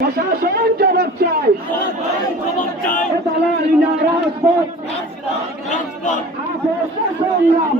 প্রশাসন জবাব চাই, দালালি না রাজপথ, সংগ্রাম।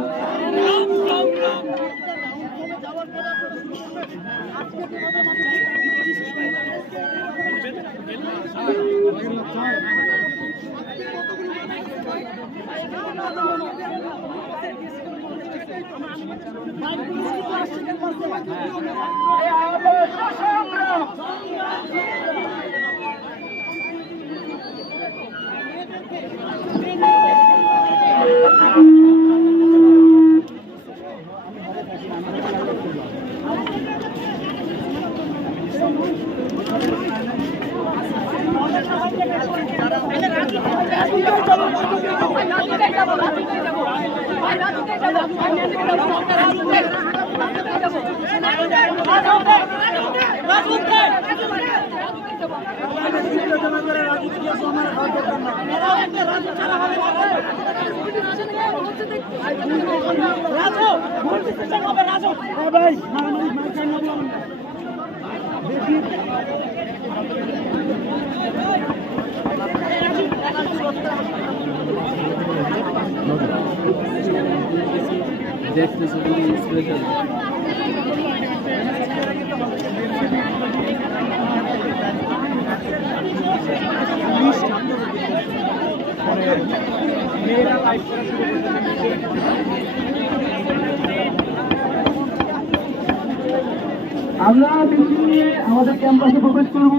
আমরা মিছিল নিয়ে আমাদের ক্যাম্পাসে প্রবেশ করব।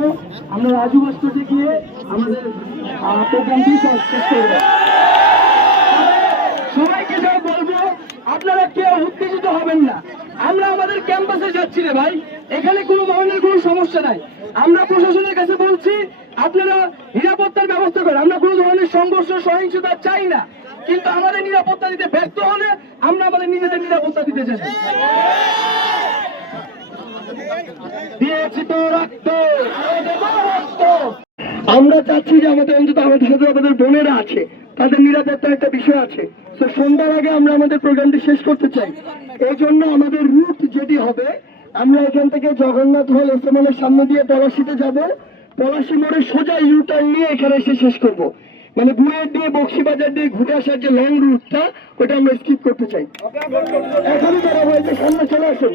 আমরা রাজু ভাস্কর্যে গিয়ে আমাদের প্রোগ্রামটি শেষ করব। সবাইকে যা বলবো, আপনারা কেউ উত্তেজিত হবেন না। আমরা আমাদের ক্যাম্পাসে যাচ্ছি রে ভাই, এখানে কোনো ধরনের কোনো সমস্যা নাই। আমরা প্রশাসনের কাছে বলছি আপনারা নিরাপত্তার ব্যবস্থা করেন। আমরা কোনো ধরনের সংঘর্ষ সহিংসতা চাই না, কিন্তু আমাদের নিরাপত্তা দিতে ব্যর্থ হলে আমরা আমাদের নিজেদের নিরাপত্তা দিতে চাই। দিয়েছি তো রক্ত, আমরা চাচ্ছি যে আমাদের অন্তত আমাদের সাথে আমাদের বোনেরা আছে, তাদের নিরাপত্তার একটা বিষয় আছে। তো সন্ধ্যার আগে আমরা আমাদের প্রোগ্রামটি শেষ করতে চাই। এই জন্য আমাদের রুট যেটি হবে, আমরা এখান থেকে জগন্নাথ হল এসএমএলের সামনে দিয়ে পলাশিতে যাব, পলাশি মোড়ে সোজা ইউটার্ন নিয়ে এখানে এসে শেষ করব। মানে বুয়েট দিয়ে বক্সিবাজার দিয়ে ঘুরে আসার যে লং রুটটা, ওটা আমরা স্কিপ করতে চাই। এখনই যারা হয়েছে সামনে চলে আসুন।